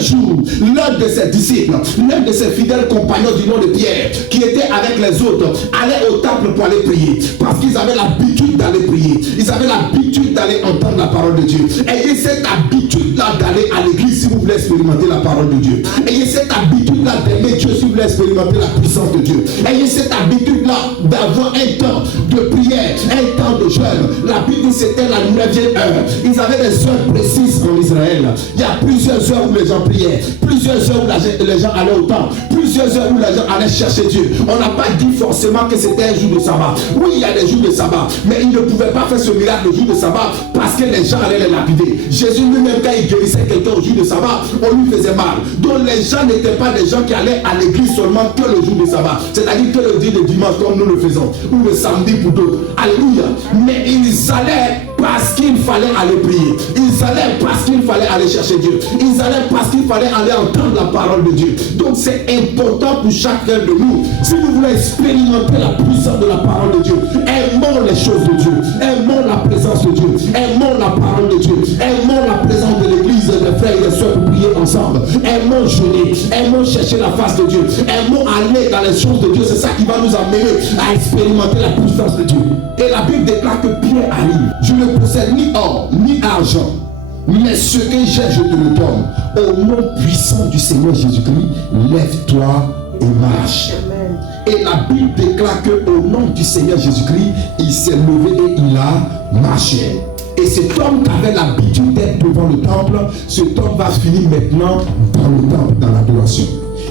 jour, l'un de ses disciples, l'un de ses fidèles compagnons du nom de Pierre, qui était avec les autres, allait au temple pour aller prier. Parce qu'ils avaient l'habitude d'aller prier. Ils avaient l'habitude d'aller entendre la parole de Dieu. Ayez cette habitude-là d'aller à l'église si vous voulez expérimenter la parole de Dieu. Ayez cette habitude-là d'aimer Dieu si vous voulez expérimenter la puissance de Dieu. Ayez cette habitude-là d'avoir un temps de prière, un temps de jeûne. La Bible dit c'était la 9e heure. Ils avaient des heures précises en Israël. Il y a plusieurs heures où les gens priaient, plusieurs heures où les gens allaient au temple, plusieurs heures où les gens allaient chercher Dieu. On n'a pas dit forcément que c'était un jour de sabbat. Oui, il y a des jours de sabbat, mais ils ne pouvaient pas faire ce miracle le jour de sabbat parce que les gens allaient les lapider. Jésus lui-même, quand il guérissait quelqu'un au jour de sabbat, on lui faisait mal. Donc les gens n'étaient pas des gens qui allaient à l'église seulement que le jour de sabbat, c'est-à-dire que le jour de dimanche comme nous le faisons, ou le samedi pour d'autres. Alléluia. Mais ils allaient parce qu'il fallait aller prier. Ils allaient parce qu'il fallait aller chercher Dieu. Ils allaient parce qu'il fallait aller entendre la parole de Dieu. Donc c'est important pour chacun de nous. Si nous voulons expérimenter la puissance de la parole de Dieu, aimons les choses de Dieu, aimons la présence de Dieu, aimons la parole de Dieu, aimons la présence de l'église, des frères et des soeurs pour prier ensemble. Aimons jeûner, aimons chercher la face de Dieu, aimons aller dans les choses de Dieu. C'est ça qui va nous amener à expérimenter la puissance de Dieu. Et la Bible déclare que Pierre arrive. Je ne possède ni or, ni argent, mais ce que j'ai, je te le donne. Au nom puissant du Seigneur Jésus-Christ, lève-toi et marche. Et la Bible déclare qu'au nom du Seigneur Jésus-Christ, il s'est levé et il a marché. Et cet homme qui avait l'habitude d'être devant le temple, cet homme va finir maintenant dans le temple, dans l'adoration.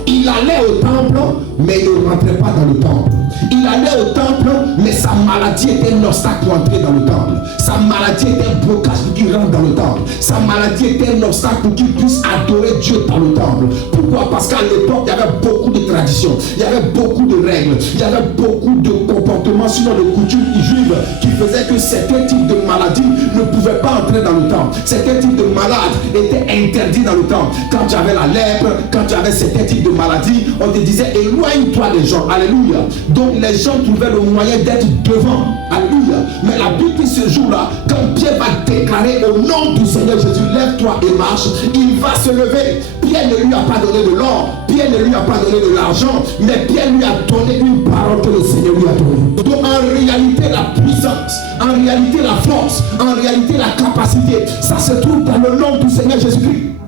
Il allait au temple, mais il ne rentrait pas dans le temple. Il allait au temple, mais sa maladie était un obstacle pour entrer dans le temple. Sa maladie était un blocage pour qu'il rentre dans le temple. Sa maladie était un obstacle pour qu'il puisse adorer Dieu dans le temple. Pourquoi? Parce qu'à l'époque, il y avait beaucoup de traditions, il y avait beaucoup de règles, il y avait beaucoup de comportements, sinon de coutumes juives, qui faisaient que certains types de maladies ne pouvaient pas entrer dans le temple. Certains types de malades étaient interdits dans le temple. Quand tu avais la lèpre, quand tu avais certains types de maladies, on te disait éloigne-toi des gens. Alléluia. Donc les gens trouvaient le moyen d'être devant. Alléluia. Mais la Bible dit ce jour-là, quand Pierre va déclarer au nom du Seigneur Jésus, lève-toi et marche, il va se lever. Pierre ne lui a pas donné de l'or, Pierre ne lui a pas donné de l'argent, mais Pierre lui a donné une parole que le Seigneur lui a donnée. Donc en réalité la puissance, en réalité la force, en réalité la capacité, ça se trouve dans le nom du Seigneur Jésus-Christ.